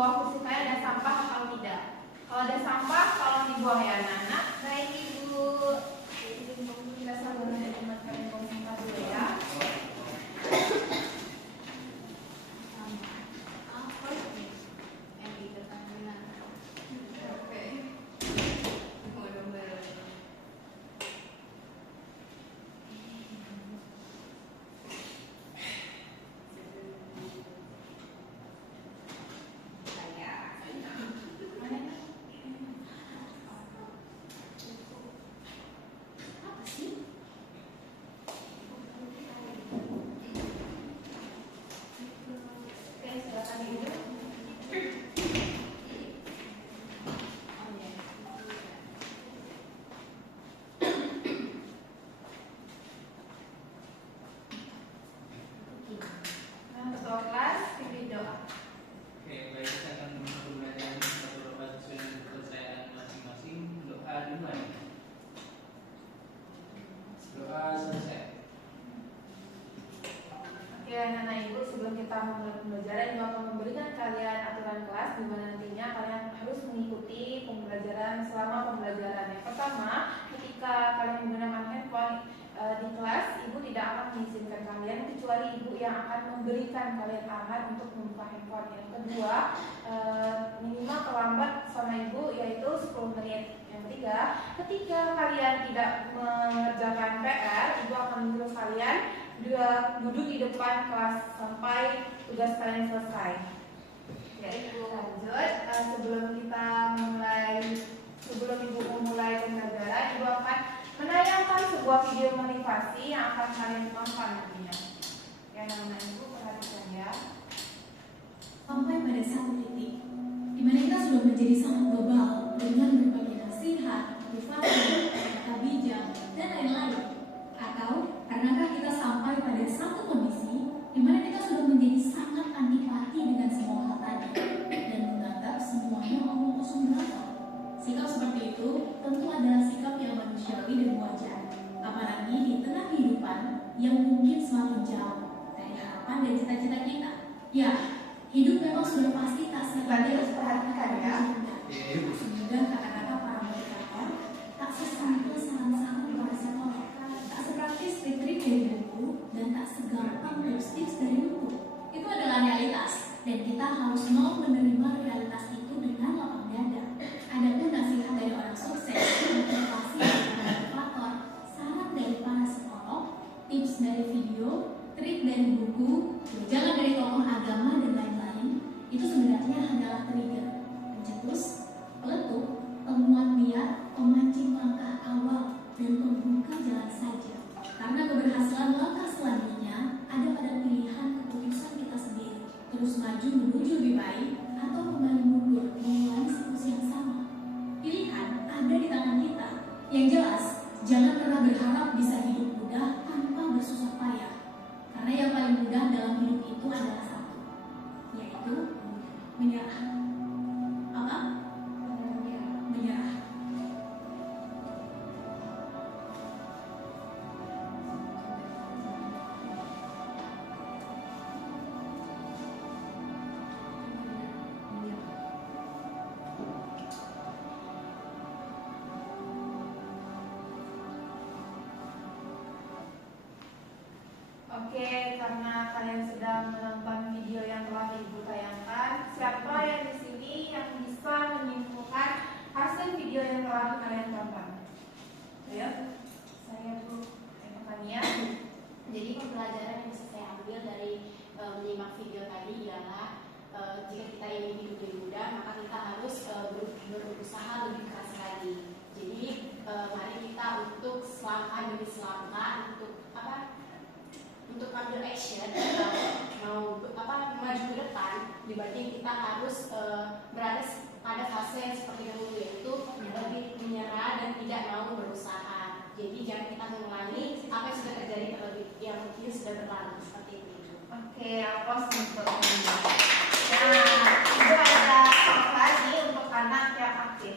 bawah kursi kalian ada sampah atau tidak. Kalau ada sampah, tolong dibuang ya anak-anak. Baik Ibu. Kita sambung dari teman kalian komentar dulu ya. Anak-anak Ibu, sebelum kita memulai pembelajaran, Ibu akan memberikan kalian aturan kelas di mana nantinya kalian harus mengikuti pembelajaran selama pembelajaran. Yang pertama, ketika kalian menggunakan handphone di kelas, Ibu tidak akan mengizinkan kalian kecuali Ibu yang akan memberikan kalian arahan untuk membuka handphone. Yang kedua, minimal terlambat sama Ibu yaitu 10 menit. Yang ketiga, ketika kalian tidak mengerjakan PR, Ibu akan menyuruh kalian duduk di depan kelas sampai tugas kalian selesai. Ya Ibu lanjut. Sebelum Ibu memulai pembelajaran, Ibu akan menayangkan sebuah video motivasi yang akan kalian tonton nantinya. Ya anak-anak Ibu perhatikan ya. Sampai pada satu titik di mana kita sudah menjadi sangat global dengan berbagai nasihat, motivasi, kata bijak, dan lain-lain. Atau karenakah kita sampai pada satu kondisi di mana kita sudah menjadi sangat antipati dengan semua hal tadi dan menganggap semuanya omong kosong belaka? Sikap seperti itu tentu adalah sikap yang manusiawi dan wajar, apalagi di tengah kehidupan yang mungkin semakin jauh dari harapan dan cita-cita kita. Ya, hidup memang sudah pasti tak sebagai harus perhatikan ya. Sehingga kata-kata para motivator tak sesampai saran-saran para psikolog, tak sepraktis trik-trik dari buku, dan tak segampang tips-tips dari buku. Itu adalah realitas, dan kita harus mau menerima realitas itu dengan lapang dada. Adapun nasihat dari orang sukses, motivasi dari para motivator, saran dari para psikolog, tips dari video, trik dari buku, jangan dari tokoh agama dan lain-lain, itu sebenarnya adalah trigger, pencetus, peletup, penguat niat, pemancing langkah awal, dan pembuka jalan saja. Karena keberhasilan langkah selanjutnya ada pada pilihan keputusan kita sendiri, terus maju menuju lebih baik atau kembali mundur mengulangi siklus yang sama. Pilihan ada di tangan kita. Yang jelas, jangan pernah berharap bisa hidup mudah tanpa bersusah payah. Karena yang paling mudah dalam hidup itu adalah satu, yaitu menyerah. Apa? Menyerah. Oke, karena kalian sedang menonton video yang telah Ibu tayangkan, siapa yang di sini yang bisa menyimpulkan hasil video yang telah kalian tonton? Ayo, saya Bu Evania. Jadi pembelajaran yang bisa saya ambil dari menyimak video tadi ialah jika kita ingin hidup lebih mudah, maka kita harus berusaha lebih keras lagi. Jadi mari kita untuk selangkah demi selangkah untuk ambil action, mau maju ke depan, dibanding kita harus berada pada fase yang seperti dahulu, yaitu lebih menyerah dan tidak mau berusaha. Jadi jangan kita mengulangi apa yang sudah terjadi yang mungkin sudah berlalu seperti itu. Oke, aku untuk ini. Nah, itu ada contoh lagi untuk anak yang aktif.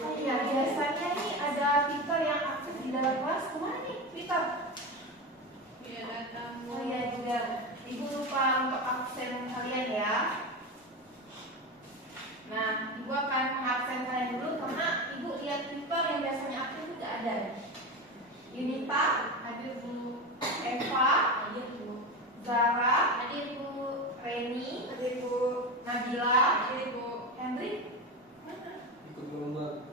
Oh iya, biasanya nih ada Peter yang aktif di dalam kelas. Kemana nih Peter? Iya datang. Oh iya juga. Ibu lupa untuk absen. absen kalian ya. Nah, ibu akan mengabsen kalian dulu karena ibu lihat Twitter yang biasanya aktif itu tidak ada. Yunita, hadir Bu. Eva, hadir Bu. Zara, hadir Bu. Reni, hadir Bu. Nabila, hadir Bu. Henry, mana? Ikut lomba.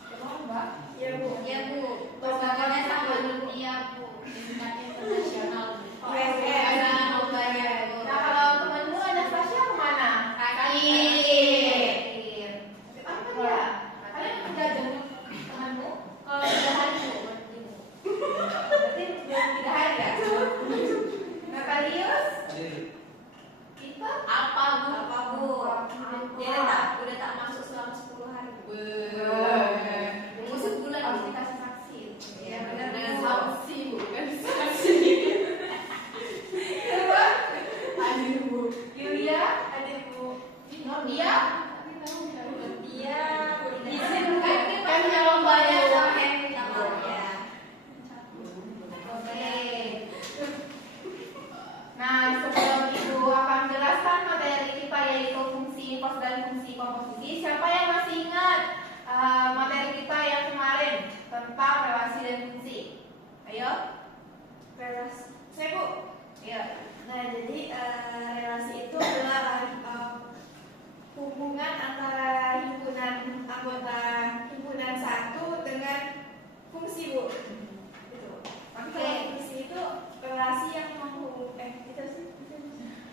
Ikut lomba? Iya Bu. Iya Bu. Persaingannya sama Bu. Iya Bu. Tingkat internasional. Lombanya. Nah, kalau temenmu Anastasia kemana? Apa dia? Kalian udah jemput temanmu? Kalau 3 hari Bu, berarti belum 3 hari ya? Natalius? Hadir. Kita? Apa Bu? Apa Bu? Dia udah tak masuk selama 10 hari. Tunggu sebulan harus dikasih saksi. Ya Ya benar benar dengan Bu. saksi Bu kan saksi. Hadir Bu. Yulia, hadir Bu. Nordia? Iya. Izin bukan Kan lombanya sama Henry sama ya. Oke. Nah, sebelum Ibu akan menjelaskan materi kita yaitu fungsi pos dan fungsi komposisi, siapa yang masih ingat materi kita yang kemarin tentang relasi dan fungsi? Ayo. Relasi. Saya Bu. Ayo. Nah, jadi relasi itu adalah hubungan antara himpunan anggota himpunan satu dengan fungsi Bu. Itu. Oke. Fungsi itu relasi yang menghubungkan itu sih.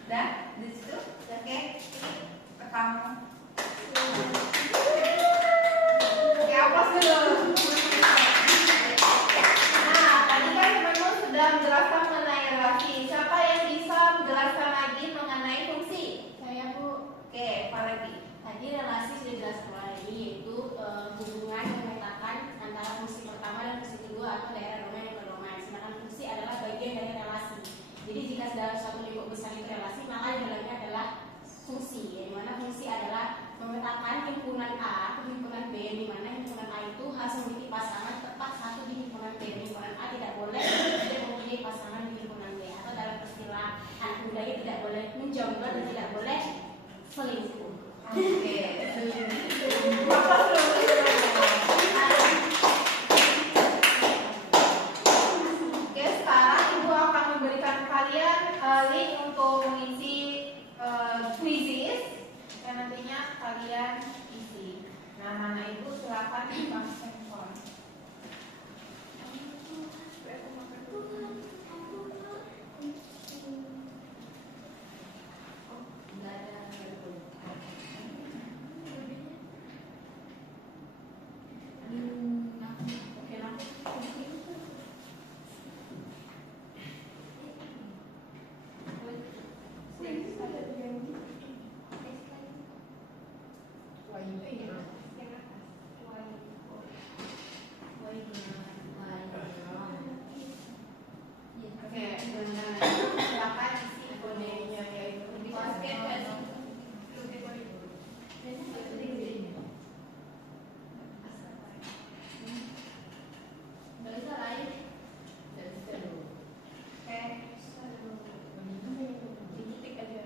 Dah, di situ. Oke. Ke kamu. Oke, hapus dulu. Nah, tadi kan teman-teman sudah menjelaskan mengenai relasi. Siapa yang bisa menjelaskan lagi mengenai fungsi? Saya Bu. Oke, apa lagi? Tadi relasi sudah dijelaskan lagi yaitu hubungan yang memetakan antara fungsi pertama dan fungsi kedua atau daerah domain dan berdomain. Sedangkan fungsi adalah bagian dari relasi. Jadi jika dalam suatu lingkup besar itu relasi, maka di dalamnya adalah fungsi. Di mana fungsi adalah memetakan himpunan A atau himpunan B, di mana himpunan A itu harus memiliki pasangan tepat satu di himpunan B. Himpunan A tidak boleh tidak mempunyai pasangan di himpunan B, atau dalam istilah anak budaya tidak boleh menjomblo dan tidak boleh selingkuh. Oke. Hapus dulu. Oke, sekarang Ibu akan memberikan kalian link untuk mengisi quizzes yang nantinya kalian isi. Nah, mana Ibu silakan dikasih handphone. Oke, silakan isi kodenya yaitu di basket kan. Oke. Diketik aja.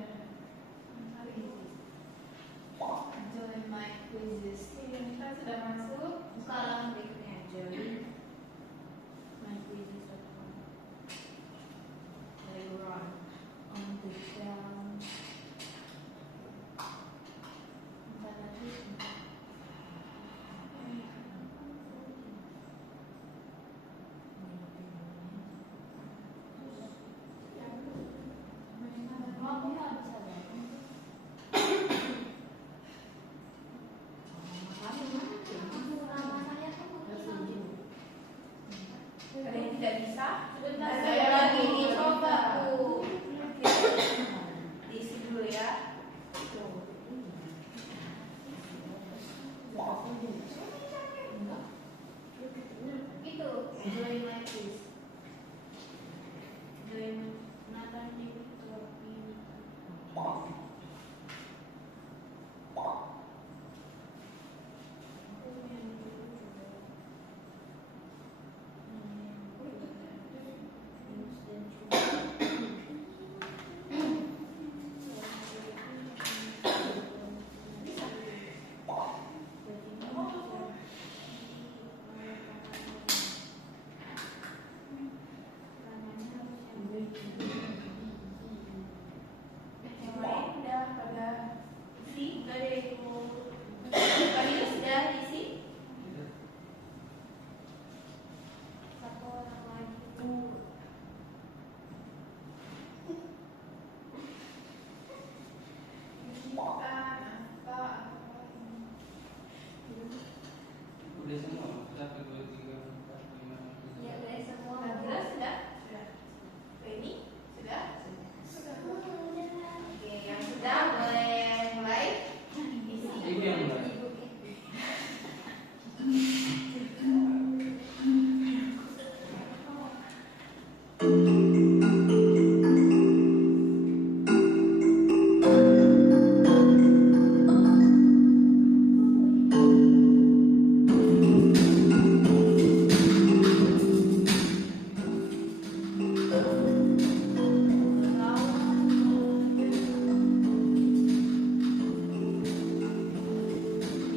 Udah semua, 1, 2, 3, 4, 5, 6, 7. Ya udah semua. Nabila sudah? Reni sudah? Oke, yang sudah boleh mulai isi. Ibu yang mulai.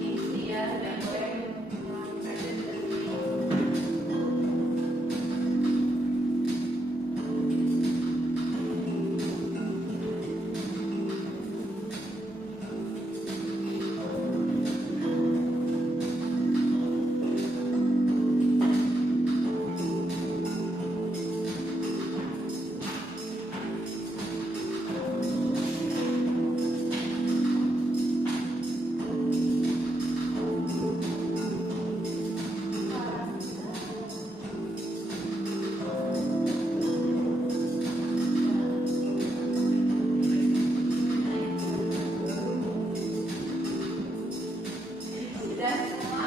Isi ya, sudah boleh. Sudah semua?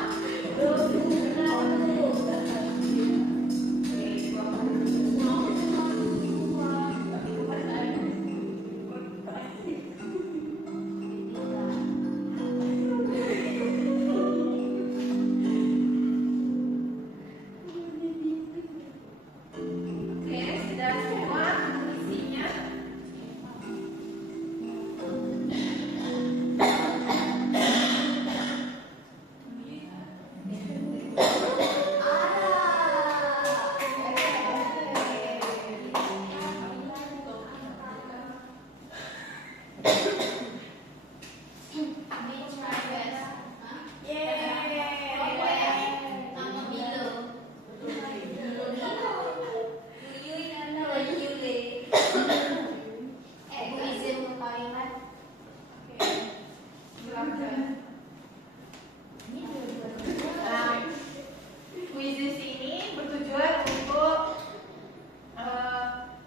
Oke, sudah semua isinya? Nah, quizzes ini bertujuan untuk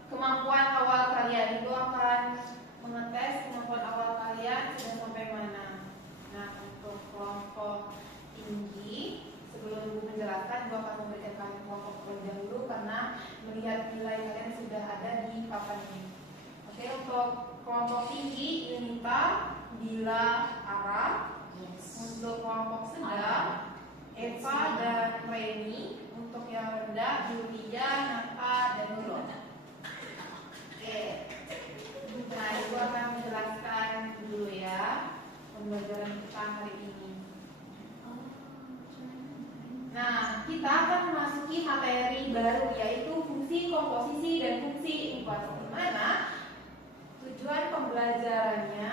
kemampuan awal kalian. Itu akan mengetes kemampuan awal kalian sudah sampai mana. Nah, untuk kelompok tinggi, sebelum Ibu menjelaskan, Ibu akan memberikan kalian kelompok terlebih dahulu karena melihat nilai kalian sudah ada di papan ini. Oke, untuk kelompok tinggi, Yunita, Bila, Ara. Untuk kelompok sedang, Eva dan Reni. Untuk yang rendah, Yulia, Nata, dan Nurul. Oke. Nah, Ibu akan menjelaskan dulu ya pembelajaran kita hari ini. Nah, kita akan memasuki materi baru, yaitu fungsi komposisi dan fungsi inverse, di mana tujuan pembelajarannya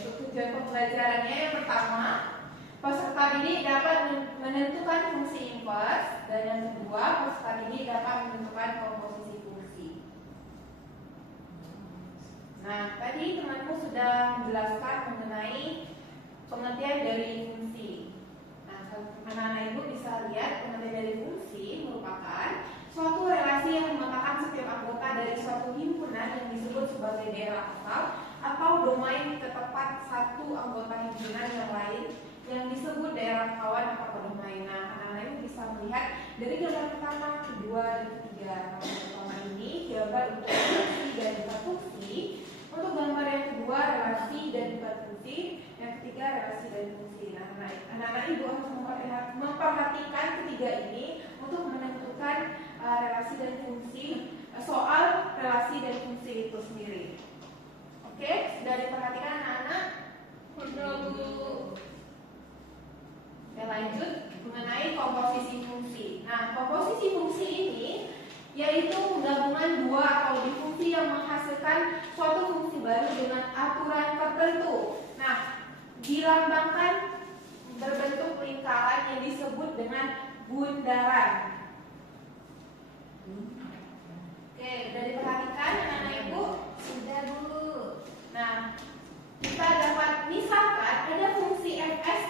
untuk tujuan pembelajarannya yang pertama, peserta didik dapat menentukan fungsi inverse, dan yang kedua, peserta didik dapat menentukan komposisi fungsi. Nah, tadi temanku sudah menjelaskan mengenai pengertian dari fungsi. Nah, anak-anak Ibu bisa lihat pengertian dari fungsi merupakan suatu relasi yang memetakan setiap anggota dari suatu himpunan yang disebut sebagai daerah asal atau domain ke tempat satu anggota himpunan yang lain yang disebut daerah kawan atau domain. Nah, anak-anak Ibu bisa melihat dari gambar pertama, kedua, dan ketiga. Nah, pertama ini gambar untuk relasi dan fungsi. Untuk gambar yang kedua, relasi dan fungsi. Yang ketiga, relasi dan fungsi. Nah, anak-anak Ibu harus memperhatikan ketiga ini untuk menentukan relasi dan fungsi, soal relasi dan fungsi itu sendiri. Oke, sudah diperhatikan anak-anak? Dulu. Oke, lanjut mengenai komposisi fungsi. Nah, komposisi fungsi ini yaitu penggabungan dua atau lebih fungsi yang menghasilkan suatu fungsi baru dengan aturan tertentu. Nah, dilambangkan berbentuk lingkaran yang disebut dengan bundaran. Oke, udah diperhatikan anak-anak Ibu? Sudah Bu. Nah, kita dapat misalkan ada fungsi fx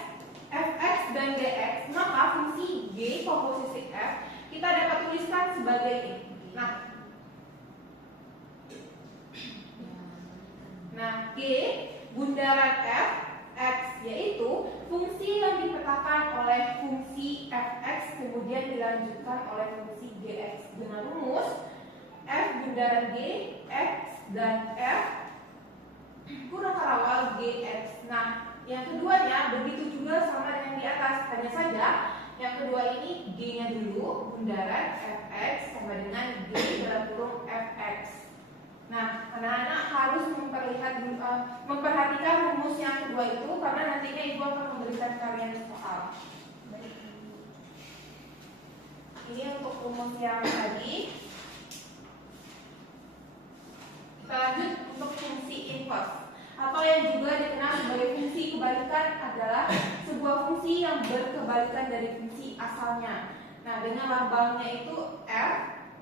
dan gx, maka fungsi g komposisi f kita dapat tuliskan sebagai ini. Nah, g bundaran f x yaitu fungsi yang dipetakan oleh fungsi fx kemudian dilanjutkan oleh fungsi gx dengan rumus f bundaran g x dan f kurang karawal gx. Nah, yang keduanya begitu juga sama dengan di atas, hanya saja yang kedua ini g-nya dulu, bundaran fx sama dengan g dalam kurung fx. Nah, anak-anak harus memperhatikan rumus yang kedua itu karena nantinya Ibu akan memberikan kalian soal. Ini untuk rumus yang tadi. Kita lanjut untuk fungsi inverse atau yang juga dikenal sebagai fungsi kebalikan adalah sebuah fungsi yang berkebalikan dari fungsi asalnya. Nah, dengan lambangnya itu f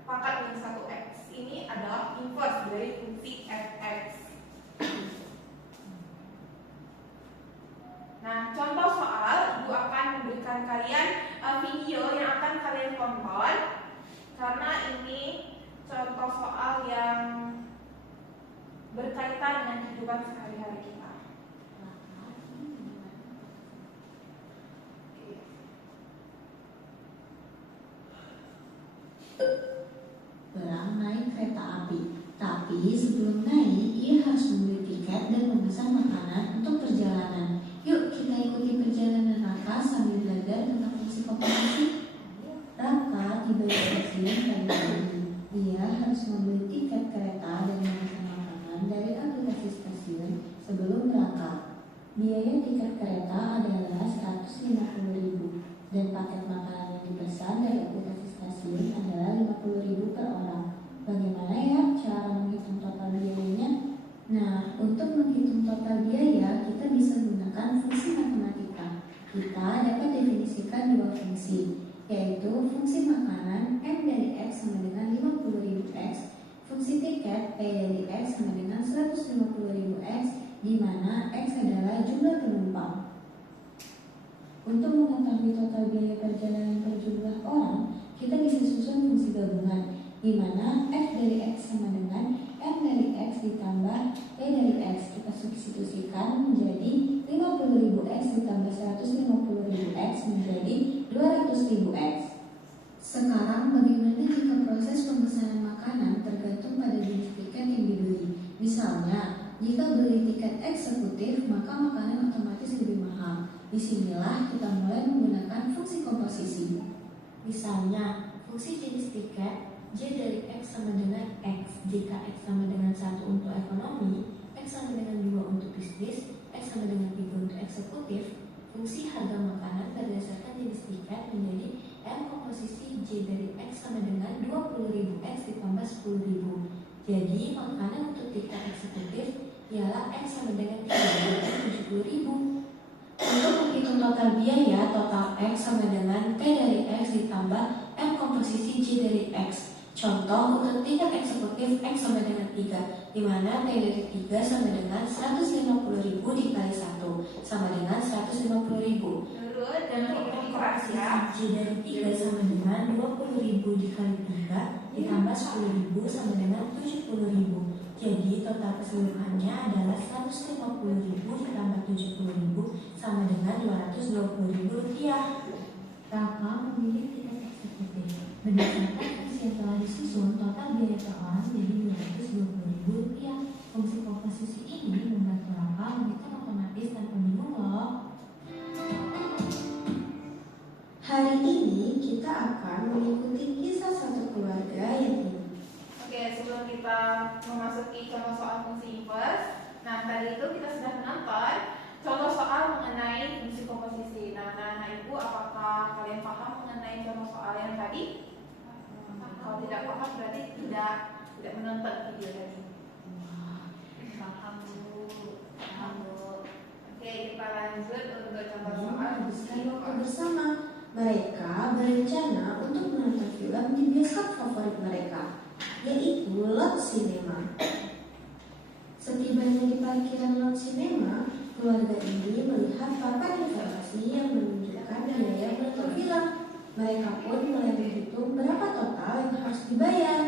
pangkat minus 1x. Ini adalah inverse dari fungsi fx. Nah, contoh soal Ibu akan memberikan kalian video yang akan kalian tonton karena ini contoh soal yang berkaitan dengan kehidupan sehari-hari kita. Perang naik kereta api, tapi sebelum naik ia harus membeli tiket dan memesan makanan untuk perjalanan. Yuk kita ikuti perjalanan Raka sambil belajar tentang fungsi komposisi. Raka tiba di stasiun pagi-pagi. Ia harus membeli tiket kereta dan memesan makanan dari aplikasi stasiun sebelum berangkat. Biaya tiket kereta adalah 150.000 dan paket makanan yang dipesan dari aplikasi stasiun adalah 50.000 per orang. Bagaimana ya cara menghitung total biayanya? Nah, untuk menghitung total biaya, kita bisa gunakan fungsi matematika. Kita dapat definisikan dua fungsi, yaitu fungsi makanan M dari X sama dengan 50.000X, fungsi tiket P dari X sama dengan 150.000X, di mana X adalah jumlah penumpang. Untuk mengetahui total biaya perjalanan per jumlah orang, kita bisa susun fungsi gabungan, di mana F dari X sama dengan M dari X ditambah P dari X. Kita substitusikan menjadi 50.000X ditambah 150.000X menjadi 200.000X. Sekarang bagaimana jika proses pemesanan makanan tergantung pada jenis tiket yang dibeli? Misalnya, jika beli tiket eksekutif, maka makanan otomatis lebih mahal. Disinilah kita mulai menggunakan fungsi komposisi. Misalnya, fungsi jenis tiket J dari X sama dengan X. Jika X sama dengan 1 untuk ekonomi, X sama dengan 2 untuk bisnis, X sama dengan 3 untuk eksekutif, fungsi harga makanan berdasarkan jenis tiket menjadi M komposisi J dari X sama dengan 20.000X ditambah 10.000. Jadi makanan untuk tiket eksekutif ialah X sama dengan 370.000. Untuk menghitung total biaya, total X sama dengan P dari X ditambah M komposisi J dari X. Contoh, untuk tiket eksekutif X sama dengan 3, di mana P dari 3 sama dengan 150.000 dikali 1, sama dengan 150.000. Dan untuk keras ya. J dari 3 sama dengan 20.000 dikali 3, ditambah 10.000 sama dengan 70.000. Jadi total keseluruhannya adalah 150.000 ditambah 70.000 sama dengan 220.000 rupiah. Raka memilih tiket eksekutif. Berdasarkan fungsi yang telah disusun, total biaya per orang jadi 220.000 rupiah. Fungsi komposisi ini membantu Raka menghitung otomatis tanpa bingung loh. Hari ini kita akan mengikuti kisah satu keluarga yang ini. Oke, sebelum kita memasuki contoh soal fungsi inverse, nah tadi itu kita sudah menonton contoh soal mengenai fungsi komposisi. Nah, Ibu, apakah kalian paham mengenai contoh soal yang tadi? Kalau tidak paham berarti tidak menonton video tadi. Paham Bu. Paham Bu. Oke, kita lanjut untuk contoh soal fungsi Menghabiskan waktu inverse. bersama. Mereka berencana untuk menonton film beragam di bioskop favorit mereka, yaitu Lot Cinema. Setibanya di parkiran Lot Cinema, keluarga ini melihat papan informasi yang menunjukkan biaya menonton film. Mereka pun mulai menghitung berapa total yang harus dibayar.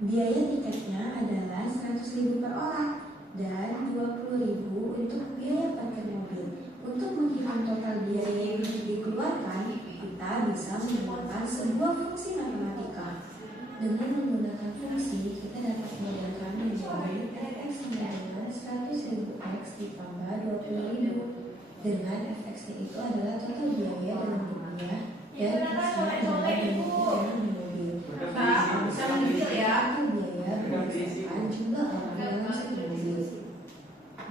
Biaya tiketnya adalah 100.000 per orang dan 20.000 untuk biaya parkir mobil. Untuk menghitung total biaya yang dikeluarkan, kita bisa menggunakan sebuah fungsi matematika. Dengan menggunakan fungsi, kita dapat menjadikan menjadi fx sama dengan 100.000 x ditambah 20.000. Dengan fx itu adalah total biaya dalam rupiah dan x-nya adalah dalam mobil. Bisa menunjuk ya. Biaya berdasarkan jumlah orang dalam satu mobil.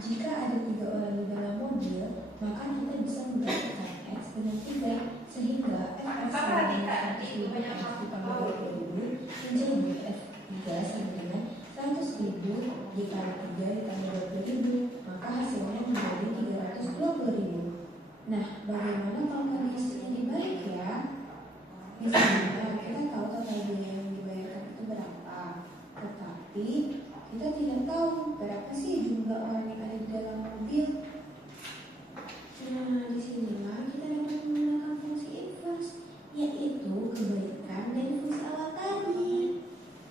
Jika ada 3 orang di dalam mobil, maka kita bisa mendapatkan x dengan 3, sehingga fx sama dengan 100.000 x ditambah 20.000 menjadi f3 sama dengan 100.000 dikali 3 ditambah 20.000, maka hasilnya menjadi 320.000. Nah, bagaimana kalau kondisinya dibalik ya? Misalnya kita tahu total biaya yang dibayarkan itu berapa, tetapi kita tidak tahu berapa sih jumlah orang yang ada di dalam mobil. Nah, di sinilah kita dapat menggunakan fungsi inverse, yaitu kebalikan dari fungsi awal tadi.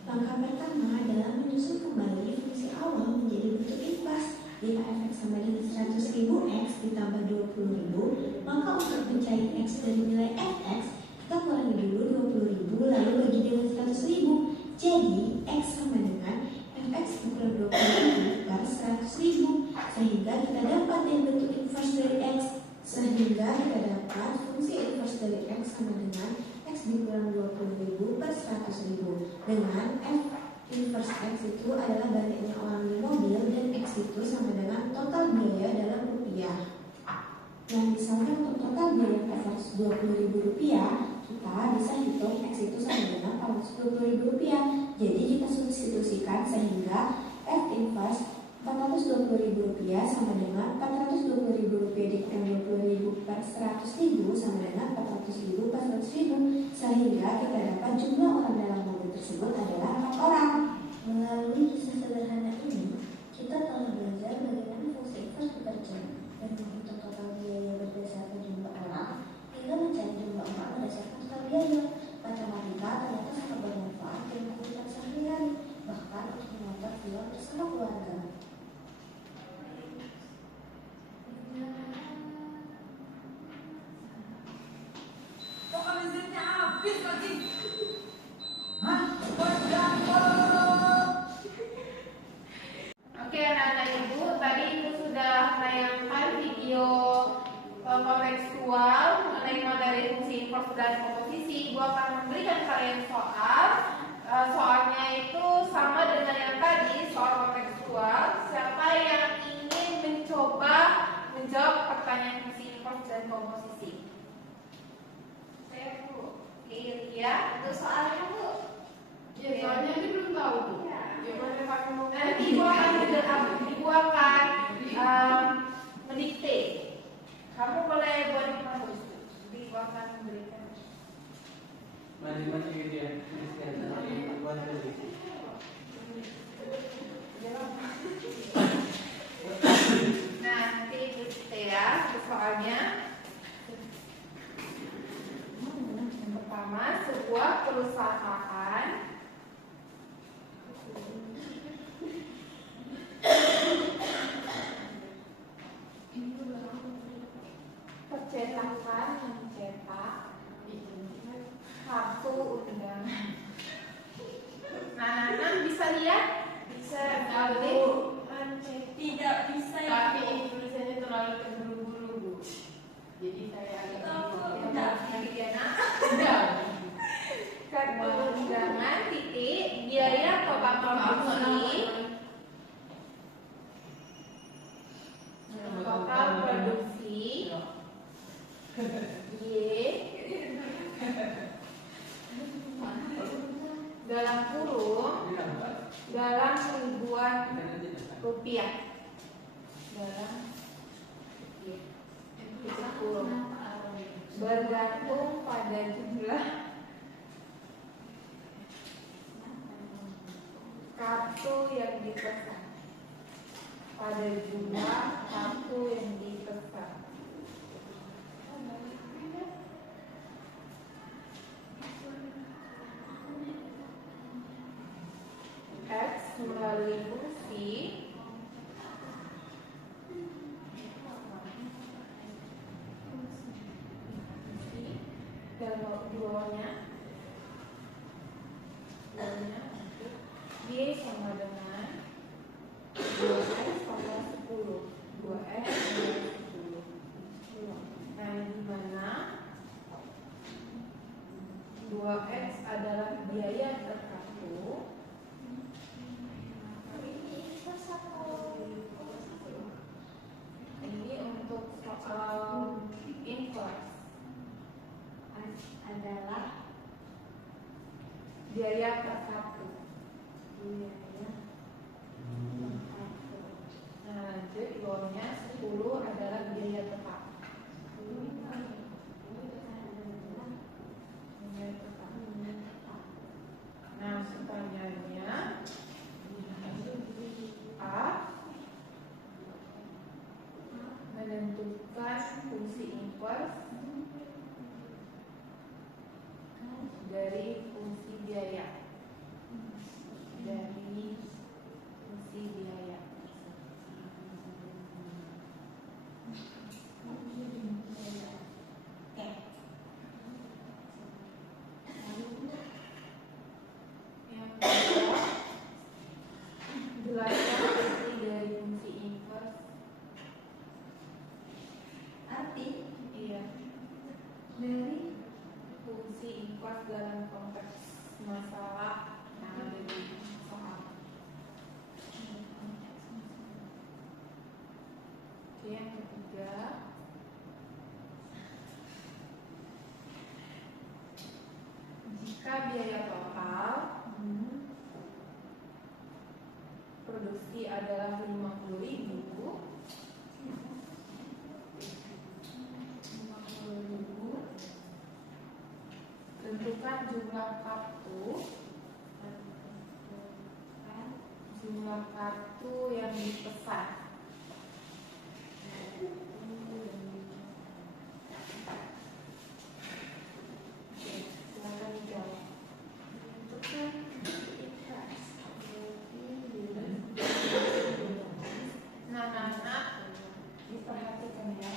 Langkah pertama adalah menyusun kembali fungsi awal menjadi bentuk inverse. Jika fx sama dengan 100.000 x ditambah 20.000, maka untuk mencari x dari nilai fx, kita kurangi dulu 20.000 lalu bagi dengan 100.000. Jadi x sama dengan fx dikurang 20.000 per 100.000, sehingga kita dapat yang bentuk inverse dari x. Sehingga kita dapat fungsi inverse dari x sama dengan x dikurang 20.000 per 100.000, dengan f inverse x itu adalah banyaknya orang di mobil dan x itu sama dengan total biaya dalam rupiah. Nah, misalnya untuk total biaya fx 20.000 rupiah, kita bisa hitung x itu sama dengan 420.000 rupiah. Jadi kita substitusikan sehingga f inverse 420.000 rupiah sama dengan 420.000 rupiah dikurang 20.000 per 100.000 sama dengan 400.000 per 100.000, sehingga kita dapat jumlah orang dalam mobil tersebut adalah 4 orang. Melalui kisah sederhana ini, kita telah belajar bagaimana fungsi inverse bekerja dan menghitung total biaya berdasarkan jumlah orang hingga mencari jumlah orang berdasarkan total biaya. Matematika ternyata sangat bermanfaat dalam kehidupan sehari-hari, bahkan untuk menonton film bersama keluarga. Kok bensinnya habis lagi? Hah? Oke anak-anak ibu, tadi ibu sudah menayangkan video kontekstual mengenai materi fungsi inverse dan komposisi. Ibu akan memberikan kalian soal. Soalnya itu sama dengan yang tadi, soal kontekstual. Siapa yang ingin mencoba menjawab pertanyaan fungsi inverse dan komposisi? Saya Bu. Iya, untuk soalnya Bu. Ya, soalnya ini belum tahu tuh. Nanti ibu akan mendikte. Kamu boleh buat di kampus. Ibu akan memberikan. Masing-masing gitu ya. Buat dulu. Nah, nanti ibu dikte ya soalnya. Yang pertama, sebuah perusahaan percetakan mencetak kartu undangan. Nah, bisa lihat? Bisa Tahu. Tidak bisa ya. Tapi tulisannya terlalu terburu-buru, Bu. Jadi saya agak bingung. Udah. Kartu undangan titik biaya total produksi. Total produksi Y dalam kurung dalam ribuan kartu yang dipesan. Pada jumlah kartu yang dipesan. X melalui fungsi dan di bawahnya Y sama dengan 2X pangkat 10. 2X pangkat 10. Nah, di mana 2X adalah biaya terkartu. Ini untuk soal invoice adalah biaya per kartu. Nah, lanjut di bawahnya 10 adalah biaya tetap. Nah, pertanyaannya A. Menentukan fungsi inverse dari fungsi biaya. Yang kedua, jelaskan arti dari fungsi inverse. Arti Iya, dari fungsi inverse dalam konteks masalah yang ada di soal. Oke, yang ketiga, jika biaya total produksi adalah 50.000, tentukan jumlah kartu yang dipesan. Oke, silakan dijawab. Nah, anak-anak diperhatikan ya.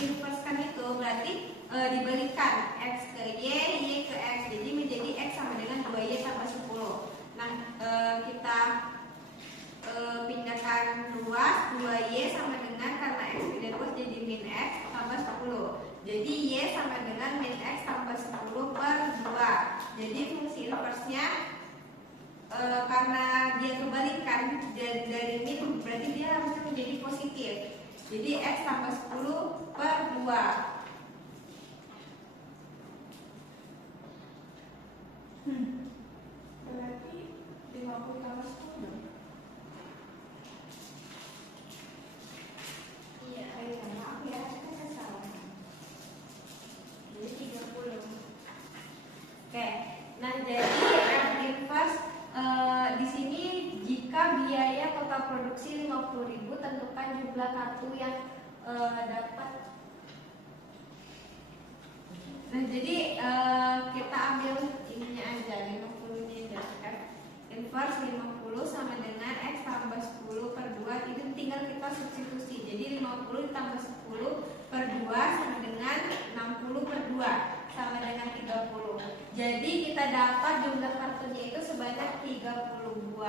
inversekan itu berarti dibalikan X ke Y ke X. Jadi menjadi X sama dengan 2Y tambah 10. Nah, kita pindahkan luas, 2Y sama dengan, karena X pindah luas jadi min X tambah 10. Jadi Y sama dengan min X tambah 10 per 2. Jadi fungsi inversenya karena dia kebalikan dari min, berarti dia harusnya menjadi positif. Jadi X tambah 10 per 2. Berarti 50 tambah 10. Iya. Maaf ya, saya salah. Jadi 30. Oke. Nah, jadi F inverse di sini jika biaya total produksi 50.000, tentukan jumlah kartu yang dapat. Nah, jadi kita ambil ininya aja, 50-nya aja. F inverse 50 sama dengan X tambah 10 per 2. Itu tinggal kita substitusi. Jadi 50 ditambah 10 per 2 sama dengan 60 per 2 sama dengan 30. Jadi kita dapat jumlah kartunya itu sebanyak 32.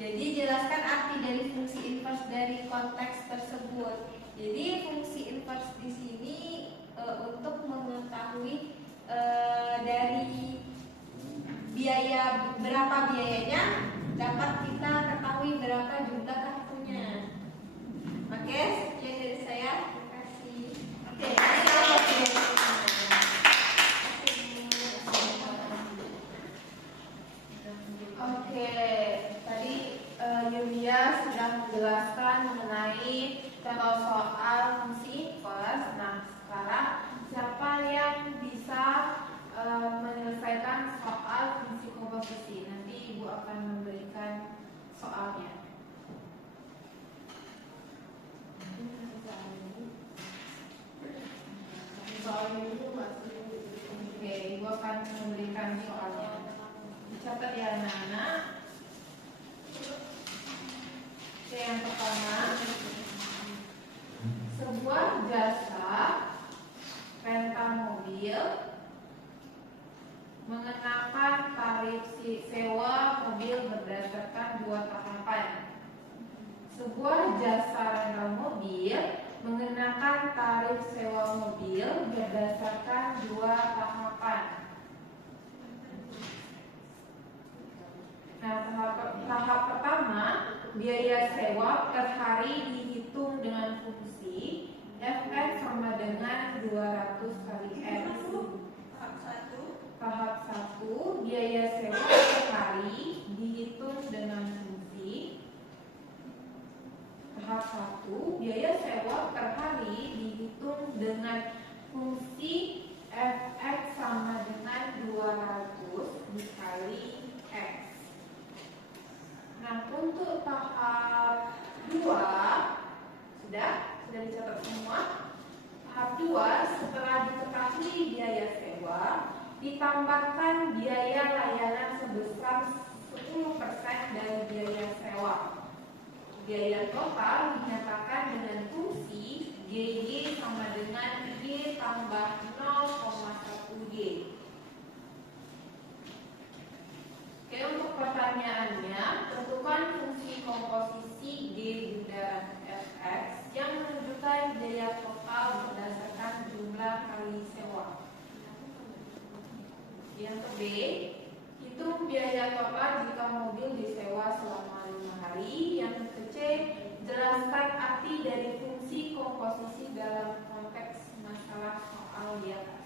Jadi jelaskan arti dari fungsi inverse dari konteks tersebut. Jadi fungsi inverse di sini untuk mengetahui dari biaya, berapa biayanya, dapat kita ketahui berapa jumlah kartunya. Oke, sekian dari saya. Terima kasih. Oke, Oke, tadi Yulia sudah menjelaskan mengenai contoh soal fungsi inverse. Nah, sekarang siapa yang bisa menyelesaikan soal fungsi komposisi? Nanti Ibu akan memberikan soalnya. Soalnya dulu masih. Oke, Ibu akan memberikan soalnya. Dicatat ya anak-anak. Oke, yang pertama, sebuah jasa rental mobil mengenakan tarif sewa mobil berdasarkan 2 tahapan. Sebuah jasa rental mobil mengenakan tarif sewa mobil berdasarkan 2 tahapan. Nah, tahap pertama, biaya sewa per hari dihitung dengan fungsi Fx sama dengan 200 kali X. Tahap 1, biaya sewa per hari dihitung dengan fungsi. Tahap 1, biaya sewa per hari dihitung dengan fungsi Fx sama dengan 200 dikali X. Nah, untuk tahap 2 sudah dicatat semua. Tahap 2, setelah diketahui biaya sewa, ditambahkan biaya layanan sebesar 10% dari biaya sewa. Biaya total dinyatakan dengan fungsi GY sama dengan Y tambah 0,1 Y. Oke, untuk pertanyaannya, tentukan fungsi komposisi G bundaran Fx yang menunjukkan biaya total berdasarkan jumlah kali sewa. Yang B, hitung biaya total jika mobil disewa selama 5 hari. Yang C, jelaskan arti dari fungsi komposisi dalam konteks masalah soal di atas.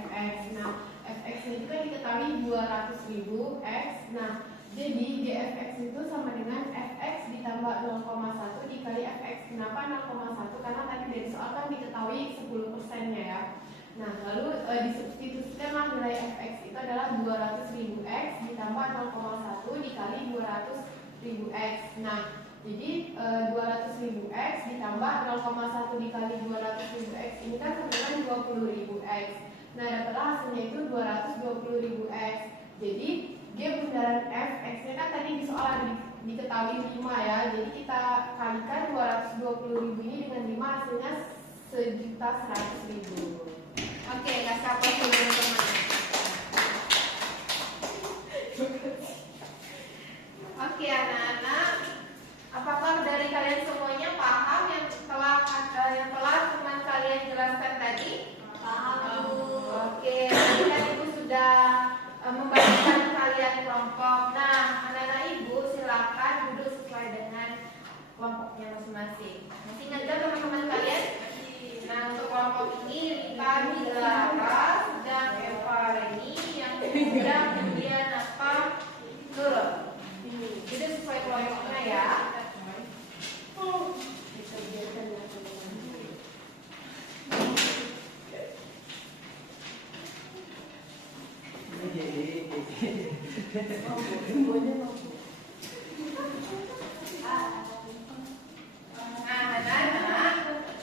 GFX. Nah, FX itu kan diketahui 200.000 X. Nah, jadi GFX itu sama dengan FX ditambah 0,1 dikali FX. Kenapa 0,1? Karena tadi dari soal kan diketahui 10%-nya ya. Nah, lalu disubstitusikanlah nilai FX itu adalah 200.000 X ditambah 0,1 dikali 200.000 X. Nah, jadi 200.000 X ditambah 0,1 dikali 200.000 X ini kan sama dengan 20.000 X. Nah, dapatlah hasilnya itu 220.000 X. Jadi G bundaran F, X-nya kan tadi di soal ada diketahui 5 ya. Jadi kita kalikan 220.000 ini dengan 5 hasilnya 1.100.000. Oke, kasih aplaus dulu teman-teman. Oke anak-anak, apakah dari kalian semuanya paham yang telah teman kalian jelaskan tadi? Paham. Oke, tadi kan ibu sudah membagikan kalian kelompok. Nah, anak-anak ibu silakan duduk sesuai dengan kelompoknya masing-masing. Masih ingat gak teman-teman kalian? Nah, untuk kelompok ini Rita, Lara, sedang Eva, Reni, yang sedang kemudian apa? Ke. Jadi sesuai kelompoknya ya. Nah, anak-anak,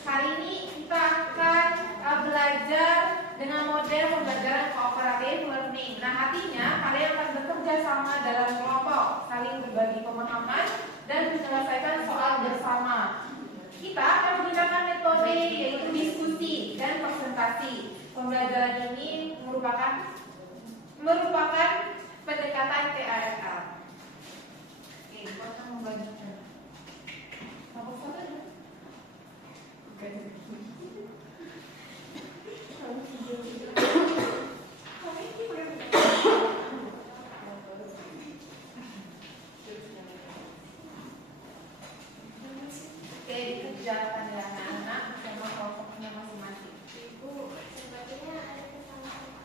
hari ini kita akan belajar dengan model pembelajaran cooperative learning. Nah, artinya kalian akan bekerja sama dalam kelompok, saling berbagi pemahaman dan menyelesaikan soal bersama. Kita akan menggunakan metode yaitu diskusi dan presentasi. Pembelajaran ini merupakan pendekatan TASL. Oke, kita membagikan. Apa saja? Oke, dikerjakan ya anak-anak sama kelompoknya masing-masing. Ibu, sepertinya ada kesalahan.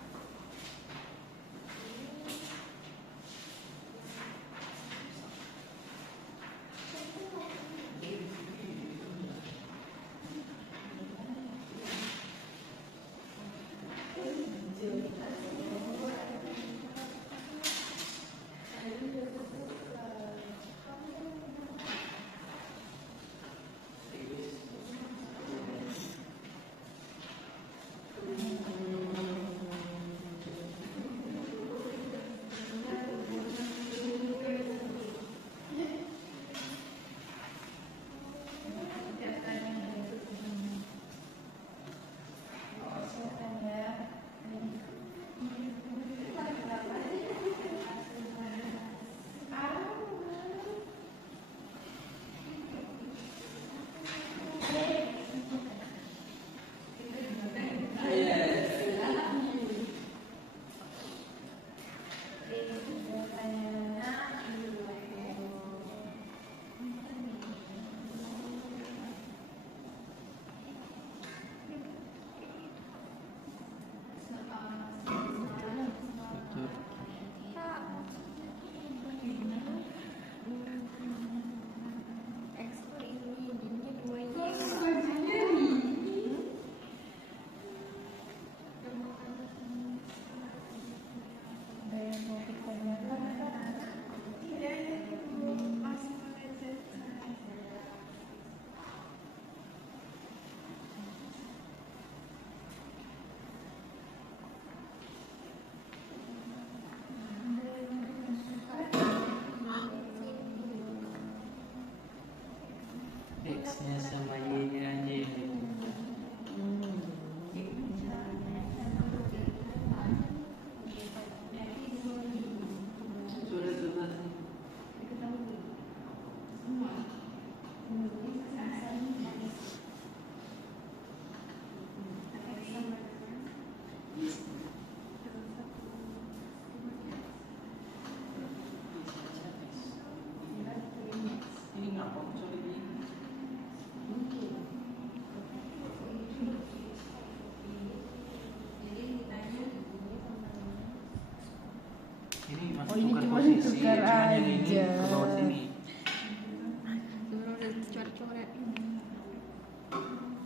Oh, ini tukar cuma posisi, tukar cuman yang ini aja. ke bawah sini. udah coret-coret.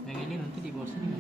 Yang ini nanti di bawah sini.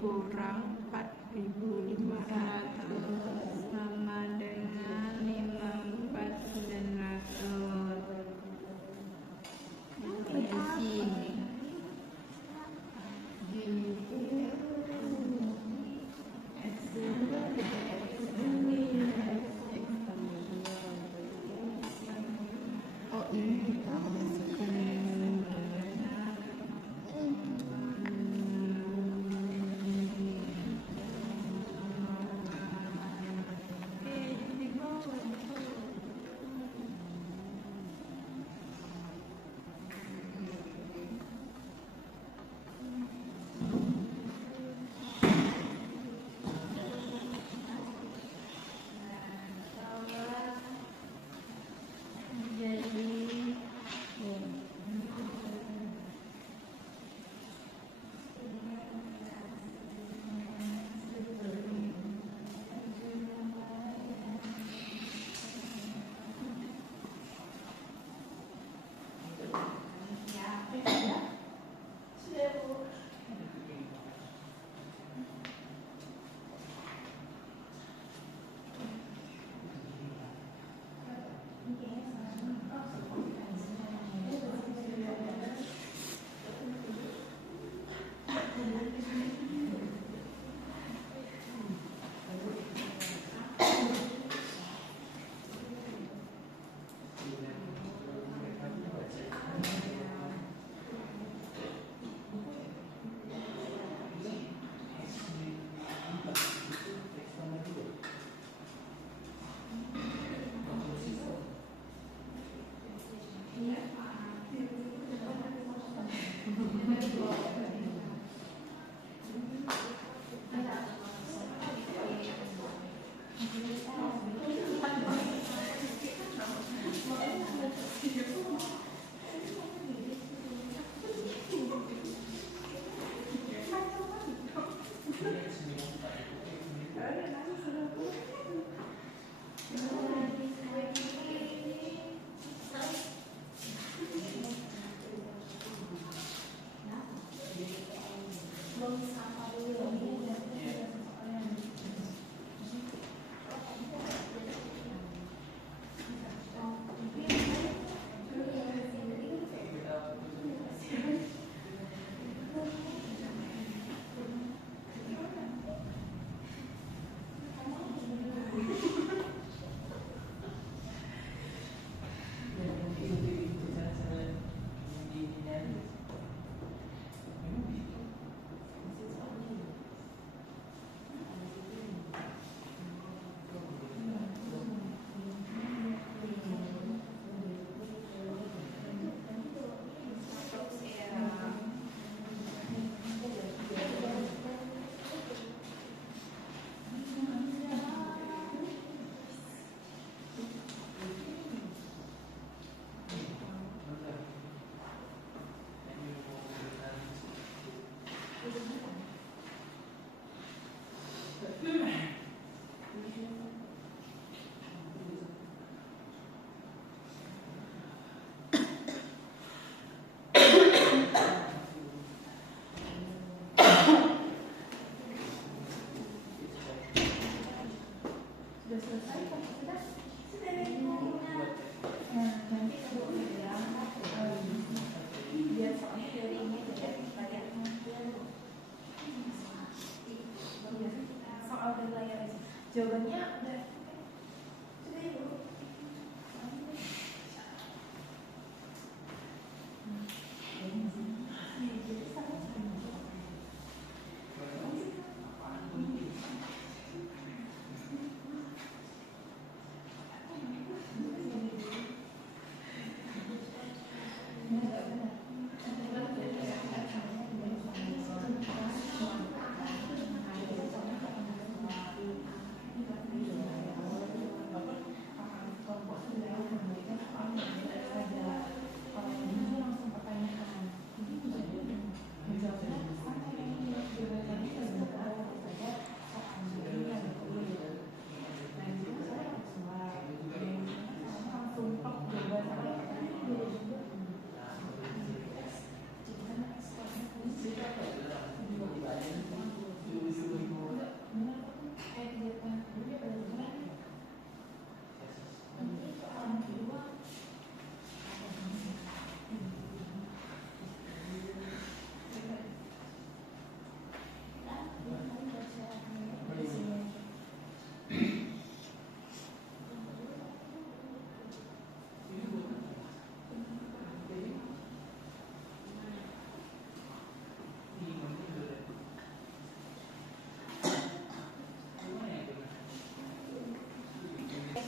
Kurang 4.500 sama dengan 54.900. Di sini oh ini kita masukkan Jawabannya udah sudah Ibu.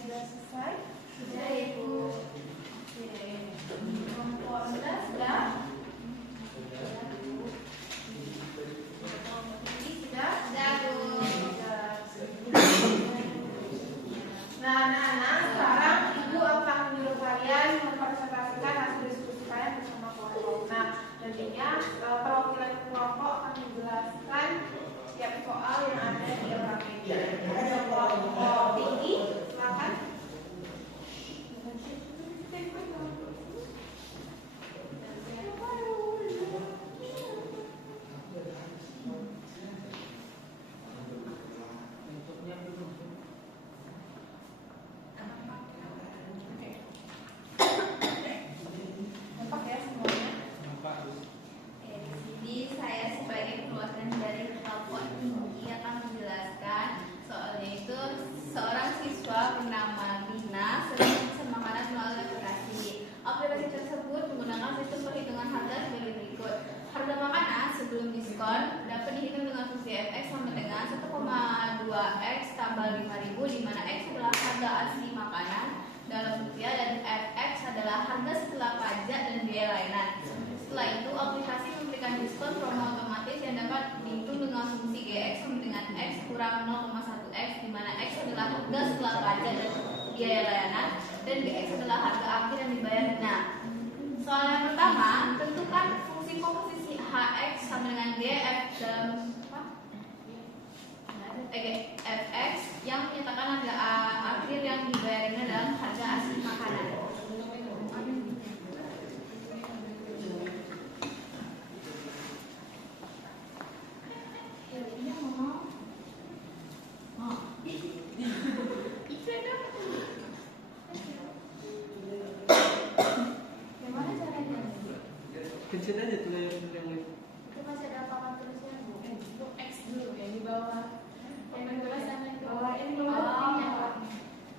Sudah selesai? Sudah Ibu. Kelompok rendah sudah? Ini sudah? Sudah Bu. Nah, sekarang Ibu akan menyuruh kalian mempresentasikan hasil diskusi kalian bersama kelompok. Nah, nantinya perwakilan kelompok akan menjelaskan setiap soal yang ada di media. Kelompok tinggi, silakan. Nampak ya semuanya? Di sini saya sebagai perwakilan dari kelompok tinggi akan menjelaskan soalnya itu seorang siswa bernama Lina sering pesan makanan melalui aplikasi. Aplikasi tersebut menggunakan sistem perhitungan harga sebagai berikut. Harga makanan sebelum diskon dapat dihitung dengan fungsi fx sama dengan 1,2x tambah 5.000 di mana x adalah harga asli makanan dalam rupiah dan fx adalah harga setelah pajak dan biaya layanan. Setelah itu, aplikasi memberikan diskon promo otomatis yang dapat dihitung dengan fungsi gx sama dengan x kurang 0,1x di mana x adalah harga setelah pajak dan biaya layanan dan gx adalah harga akhir yang dibayar. Nah, soal yang pertama, tentukan fungsi komposisi hx sama dengan gf dalam fx yang menyatakan harga akhir yang dibayarnya dalam harga asli makanan. Gimana caranya? Pencet aja tuh yang Itu masih ada papan tulisnya Bu. Itu X dulu ya di bawah. Yang kedua sama yang bawah. Yang di bawah ininya Pak.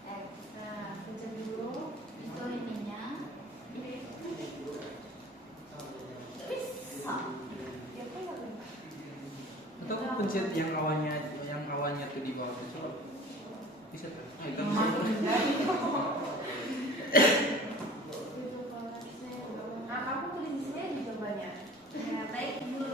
X. Nah, pencet dulu. Itu ininya. Bisa. Ya kan nggak bisa. atau kan pencet yang awalnya tuh di bawah itu bisa tuh. Nah, kamu tulis di sini aja jawabannya. Ya, baik Bu.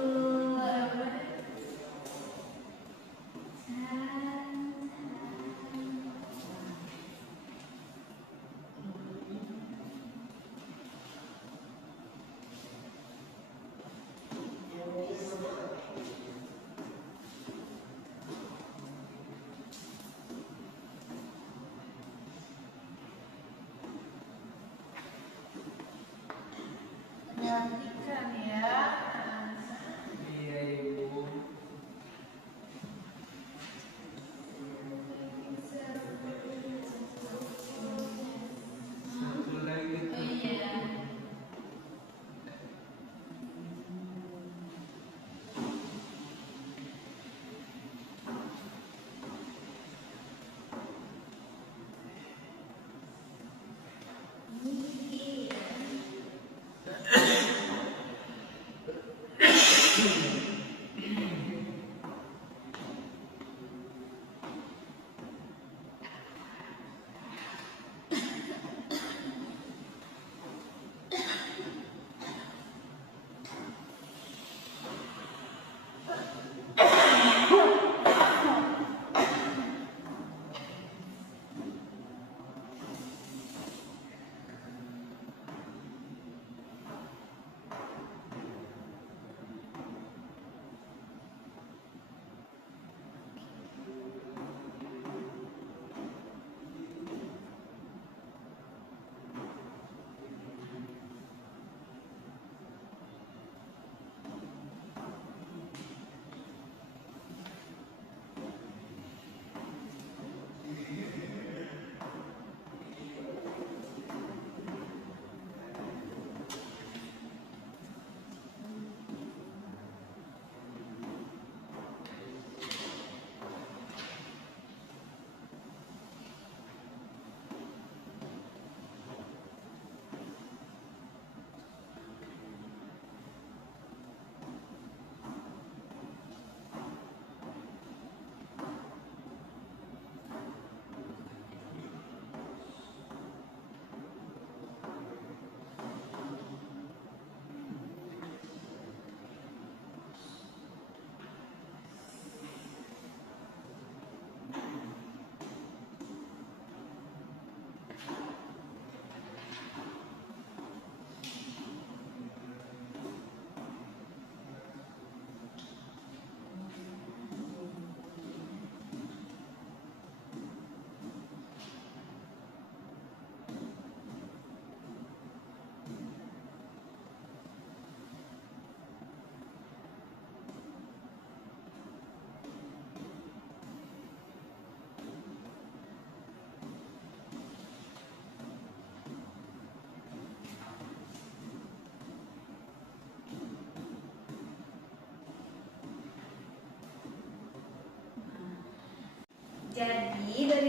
Perhatikan ya. Iya Ibu. Satu lagi tuh. Iya.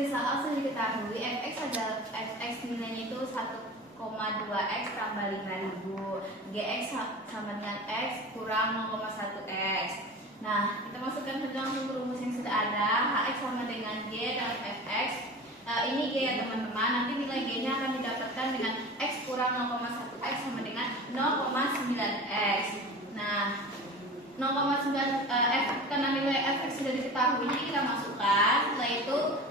dari soal sudah diketahui fx adalah fx nilainya itu 1,2x tambah 5000, gx sama dengan x kurang 0,1x. Nah, kita masukkan langsung ke rumus yang sudah ada. Hx sama dengan g dalam fx. Ini g ya teman-teman. Nanti nilai g-nya akan didapatkan dengan x kurang 0,1x sama dengan 0,9x. Nah, 0,9 karena nilai fx sudah diketahui, ini kita masukkan. Setelah itu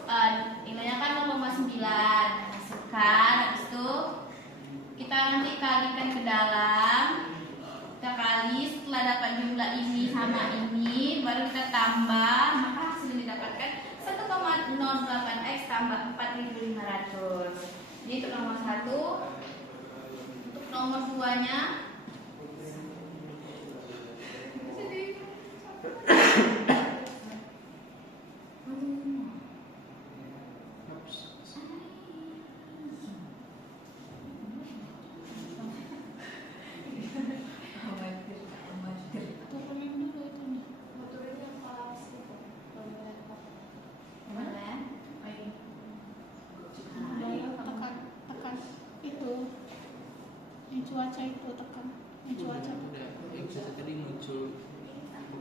nilainya kan 0,9. Masukkan. Habis itu kita nanti kalikan ke dalam. Kita kali, setelah dapat jumlah ini sama ini, baru kita tambah, maka hasil yang didapatkan 1,08x tambah 4500. Ini untuk nomor 1. Untuk nomor 2 nya cuaca itu tekan cuaca udah yang tadi muncul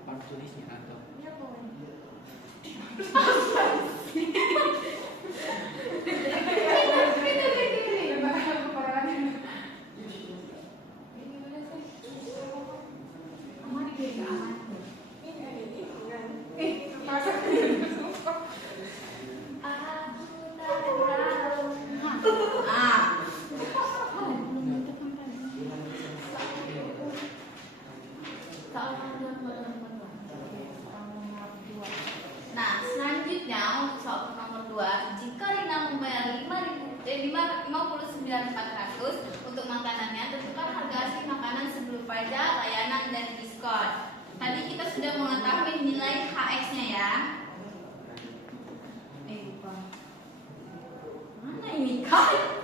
papan tulisnya atau Nah, selanjutnya untuk soal nomor 2, jika Rina membayar 59.400 untuk makanannya, tentukan harga asli makanan sebelum pajak, layanan, dan diskon. Tadi kita sudah mengetahui nilai HX-nya ya. Lupa. Mana ini kan?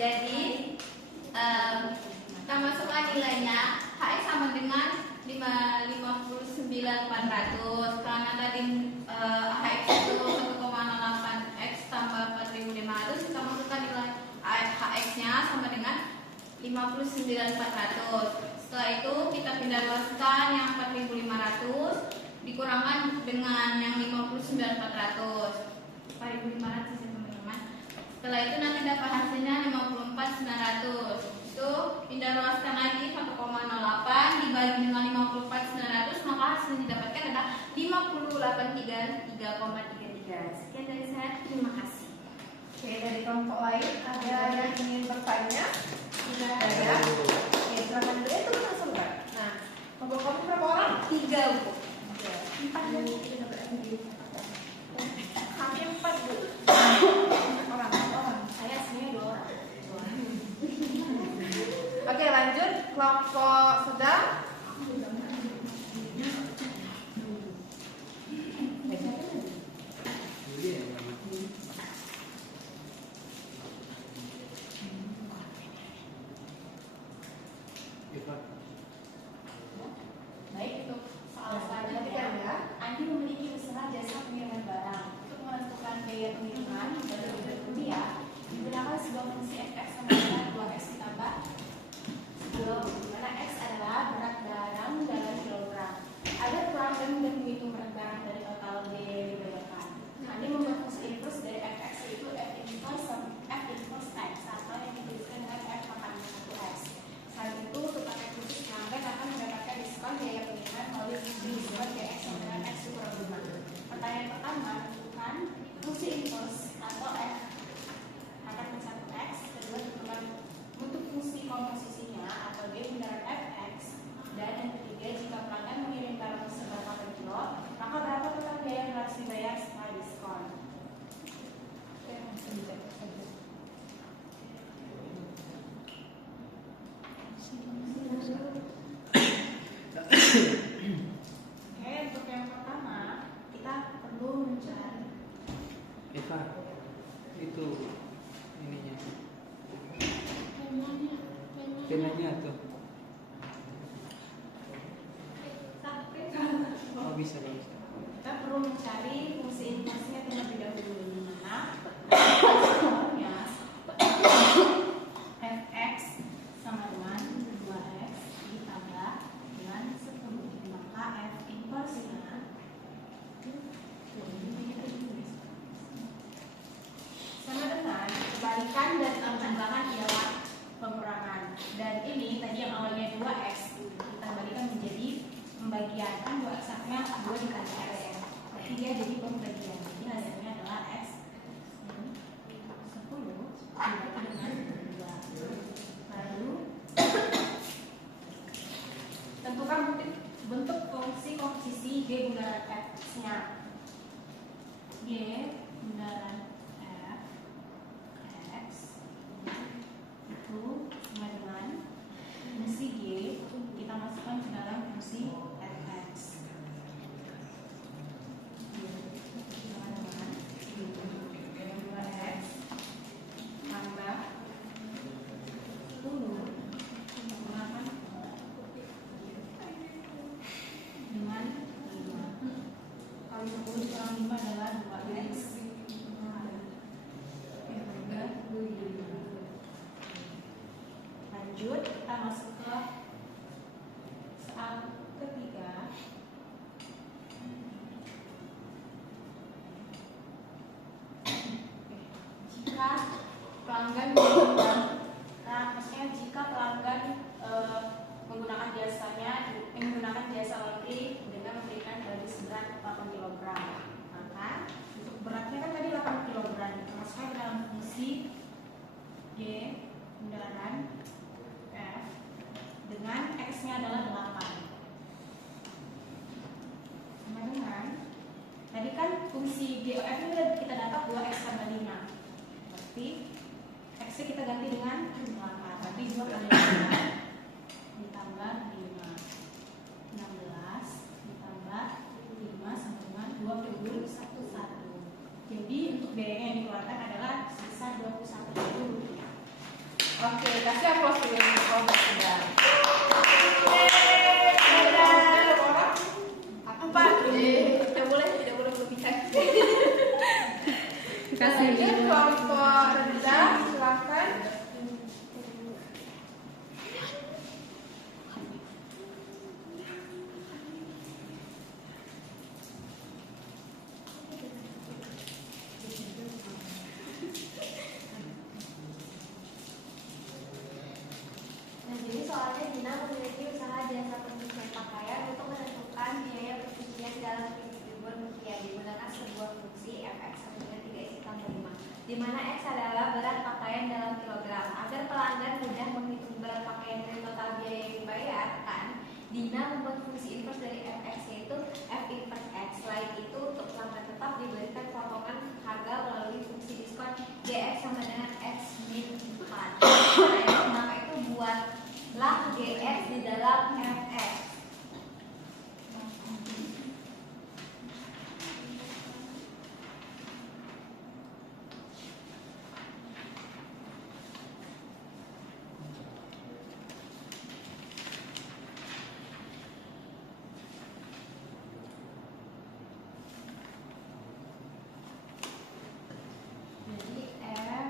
Jadi kita masukkan nilainya HX sama dengan 50 59.400. Karena tadi HX itu 1,08 X tambah 4.500, kita masukkan nilai HX-nya sama dengan 59.400. Setelah itu kita pindah luaskan yang 4.500 dikurangkan dengan yang 59.400. 4.500 ya teman-teman. Setelah itu nanti dapat hasilnya 54.900. Itu pindah luaskan lagi 1,08 dibagi dengan 54.900, maka hasil yang didapatkan adalah 58.33,33. Sekian dari saya, terima kasih. Oke, dari kelompok lain ada yang ingin bertanya? Sudah ada. Oke, silakan dulu. Itu langsung kan. Nah, kelompok kamu berapa orang? 3 Bu. 4 dan 3 hampir 4 Bu. orang. Saya sebenarnya 2 orang. Oke, lanjut kelompok sedang. Baik, untuk soal selanjutnya, Andi memiliki usaha jasa pengiriman barang. Untuk menentukan biaya pengiriman dari rupiah, digunakan sebuah fungsi fx sama dengan 2x ditambah 10, di mana x adalah berat barang dalam kilogram. Ada pelanggan yang menghitung berat barang dari total biaya yang dibayarkan. Nah, Andi membuat fungsi inverse dari fx, yaitu f inverse x, atau yang dituliskan dengan f pangkat 1x. Selain itu, untuk paket khusus pelanggan akan mendapatkan diskon biaya pengiriman melalui diskon dx sama dengan x dikurang 5. Pertanyaan pertama, tentukan fungsi inverse atau f pangkat 1x. Kedua, tentukan untuk fungsi komposisinya atau d bundaran fx. Dan yang ketiga, jika pelanggan mengirim barang seberapa per kilo, maka berapa total biaya yang harus dibayar setelah diskon. Oke, untuk yang pertama kita perlu mencari Eva, itu ininya, penanya tuh. Oh bisa. kita perlu mencari fungsi inverse-nya terlebih dahulu, di mana skornya fx sama dengan 2x ditambah dengan 10, maka f inverse-nya sama dengan kebalikan dan tambahan ialah pengurangan. Dan ini tadi yang awalnya 2x kita balikan menjadi pembagian, kan 2x nya 2 dikali x, berarti dia jadi pembagian. Jadi hasilnya adalah x 10 dibagi dengan 2. Lalu tentukan bentuk fungsi komposisi g bundaran f nya. G bundaran f x itu sama dengan fungsi g kita masukkan ke dalam fungsi fx. Sama dengan 2x tambah 10 menggunakan dengan 5. Kalau 10 kurang 5 adalah 2x. Lanjut, kita masuk ke soal ketiga. Jika pelanggan jika pelanggan menggunakan jasa laundry dengan memberikan baju seberat 8 kg, maka untuk beratnya kan tadi 8 kg, kita masukkan ke dalam fungsi G bundaran F dengan x-nya adalah 8. Sama dengan tadi kan fungsi G F ini kita dapat 2x tambah 5, berarti x-nya kita ganti dengan 8, berarti 2 kali 8 ditambah 5, 16 ditambah 5 sama dengan 21. Jadi untuk biayanya yang dikeluarkan adalah sebesar 21.000 rupiah. Oke, kasih aplaus dulu untuk kelompok sedang. kasih. Lanjut kelompok rendah, silakan. Nah, jadi soalnya Dina memiliki usaha jasa pencucian pakaian untuk menentukan biaya pencucian dalam ribuan rupiah menggunakan sebuah fungsi fx sama dengan 3x tambah 5, di mana x adalah berat pakaian dalam kilogram. Agar pelanggan mudah menghitung berat pakaian dari total biaya yang dibayarkan, Dina membuat fungsi inverse dari fx, yaitu f inverse x. Selain itu, untuk pelanggan tetap diberikan potongan harga melalui fungsi diskon gx sama dengan x min 4. Maka itu buatlah gx di dalam fx. Jadi f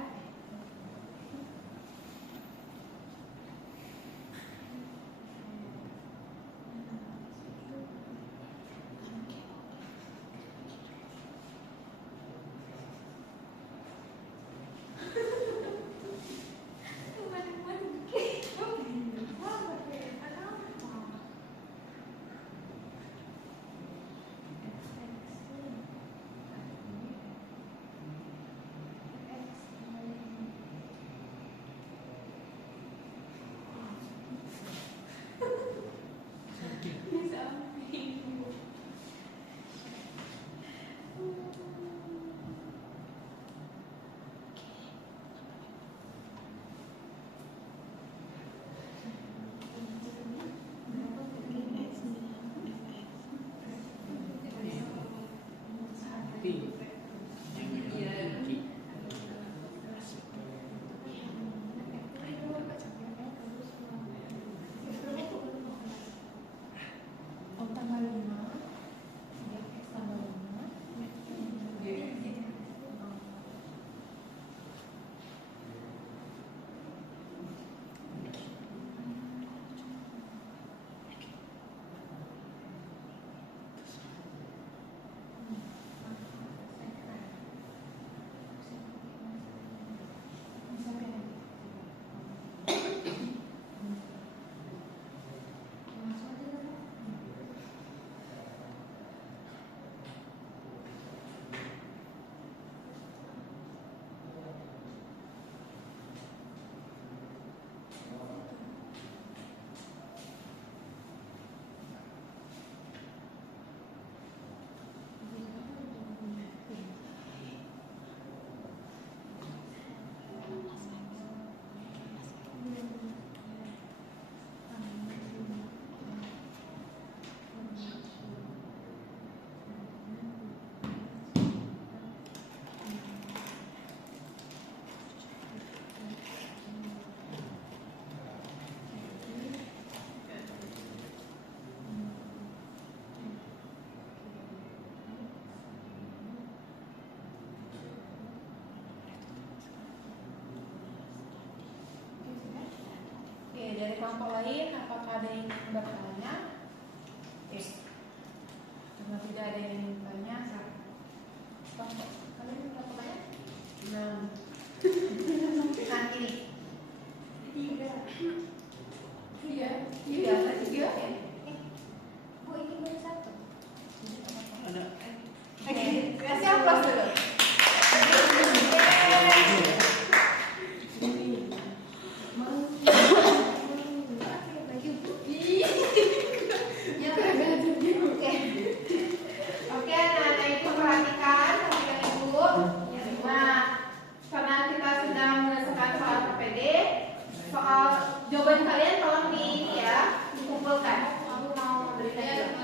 Dari kelompok lain, apakah ada yang ingin bertanya? Karena tidak ada yang ingin bertanya, kelompok kalian berapa banyak? 6. Saat ini 3. Bu, ini baru 1. Ada. Oke, kasih aplaus dulu. Oke, nah itu perhatikan perhatikan Ibu. Nah, karena kita sudah menyelesaikan soal PPD, soal jawaban kalian tolong di ini ya, dikumpulkan. Aku mau memberikan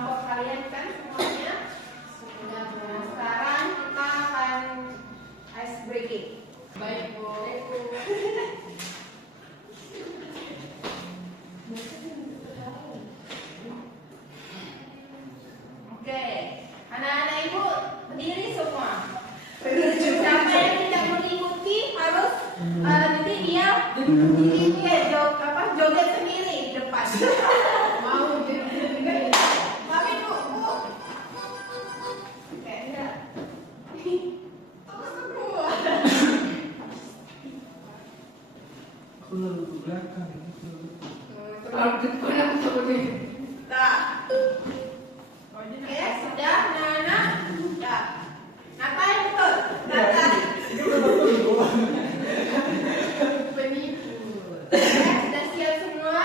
kelompok kalian kan semuanya? Sudah. Nah, sekarang kita akan ice breaking. Baik, Bu. Oke, anak-anak ibu berdiri semua. Siapa yang tidak mengikuti harus nanti dia joget sendiri di depan. Mau jadi Tapi bu. Oke, enggak. Aku lalu ke belakang. Nah. Oke, sudah, anak-anak. Sudah. Ngapain betul? Datang. penipu. Sudah siap semua?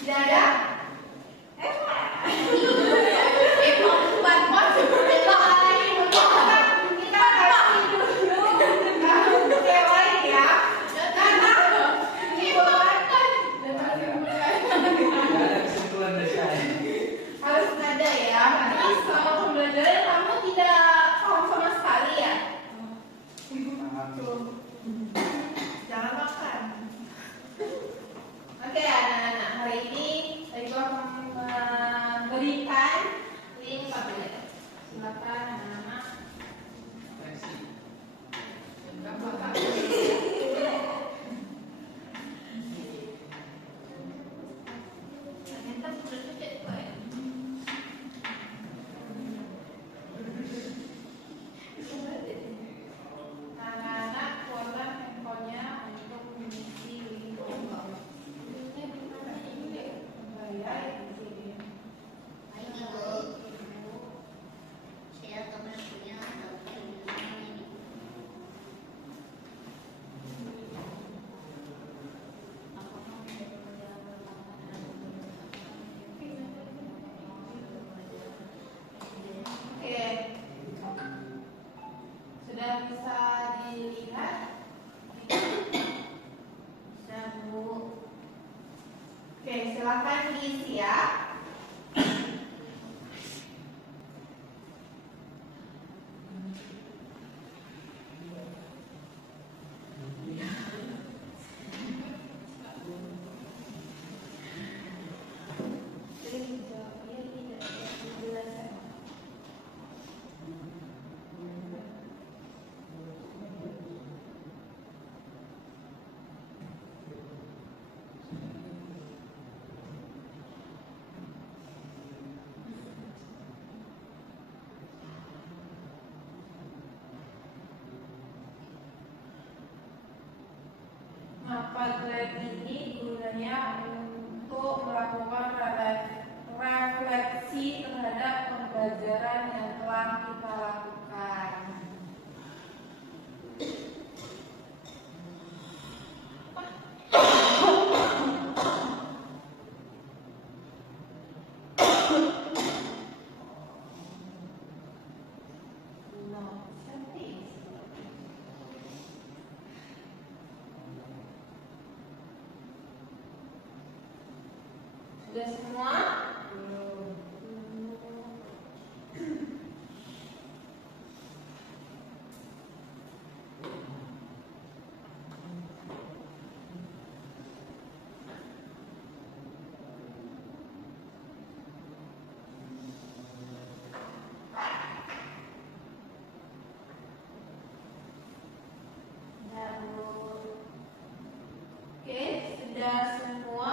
Tidak ada? Kita kasih dulu yang lain ya. Karena Nggak ada kesimpulan dari saya. harus ada ya. Karena selama pembelajaran kamu tidak paham sama sekali ya. Jangan makan. Oke anak-anak, hari ini Ibu akan memberikan link tablet. Silakan anak-anak. Anak-anak keluarkan handphonenya untuk mengisi link Oke, sudah bisa dilihat? Sudah Bu. Oke, silakan diisi ya. Padlet ini gunanya untuk melakukan refleksi terhadap pembelajaran yang telah kita lakukan. Sudah semua? Oke, sudah semua?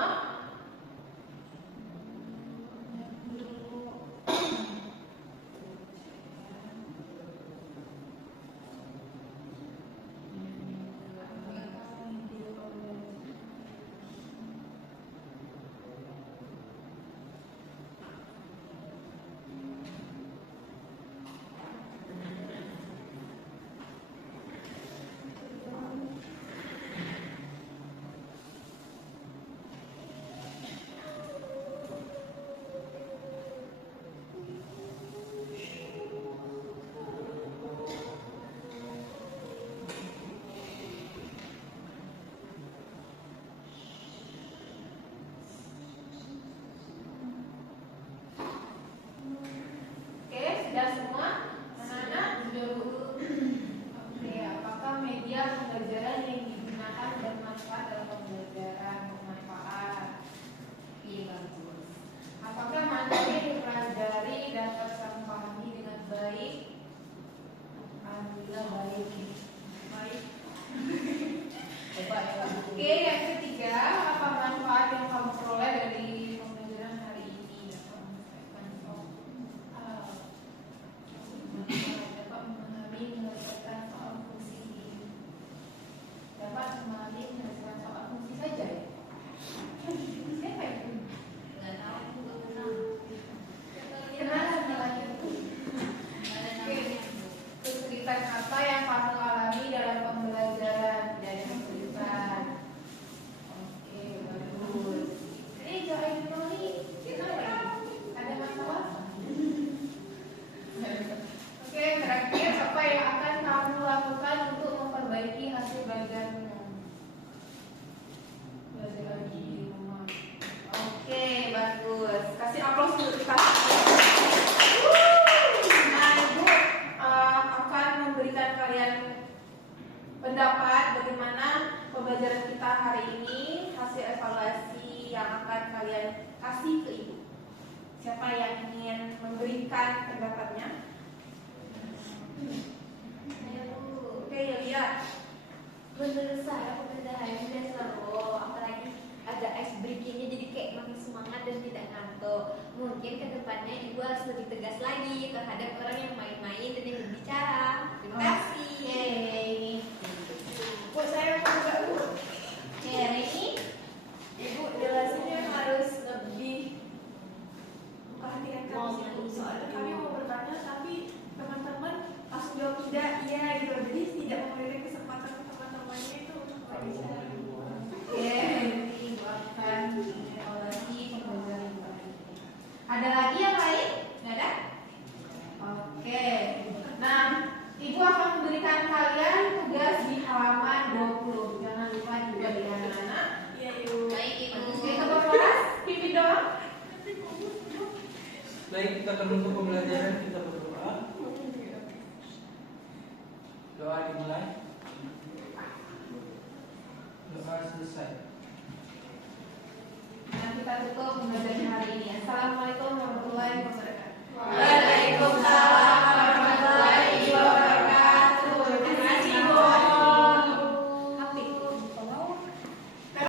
kalian kasih ke ibu. Siapa yang ingin memberikan pendapatnya? Oke, ya lihat. Menurut saya pembelajaran biasa loh, apalagi ada ice breakingnya jadi kayak makin semangat dan tidak ngantuk. Mungkin kedepannya ibu harus lebih tegas lagi terhadap orang yang main-main dan yang berbicara. Terima kasih. Bu, saya mau juga bu. Ini Ibu jelasinnya harus lebih memperhatikan kami sih. Soalnya kami mau bertanya tapi teman-teman langsung jawab tidak, iya gitu. Jadi tidak memberikan kesempatan ke teman-temannya itu untuk berbicara. Ini buatkan evaluasi pembelajaran yang baik. Ada lagi yang lain? Nggak ada? Oke. Nah, ibu akan memberikan kalian tugas di halaman 20. Jangan lupa juga di anak-anak. Iya, ibu. Baik, Ibu. Oke, ketua kelas, pimpin doang. Baik, kita menutup pembelajaran, kita berdoa. Doa dimulai. Doa selesai. Nah, kita tutup pembelajaran